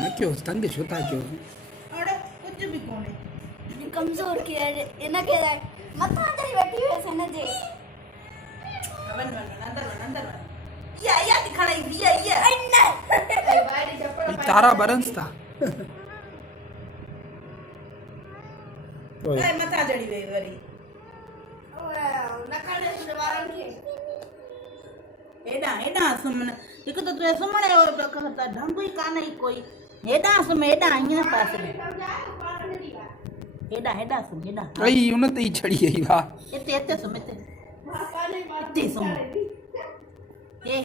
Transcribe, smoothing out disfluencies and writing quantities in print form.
मैं क्यों तंग छुता क्यों अरे कुछ भी कौन है कमजोर के एना के मथा चढ़ी बैठी हुई है ने जे वन अंदर या दिखाना ये अन्ना बाहरी चप्पल ये तारा बरंस था ए मथा जड़ी वे वरी नकाले से वारन के हेडा सुमन एक तो तू सुमने और कहता ढंग ही काने कोई हेडा सुम हेडा अहिया पास में हेडा सुम हेडा आई उन्नति छड़ी आई वाह इते सुम इते सुम ये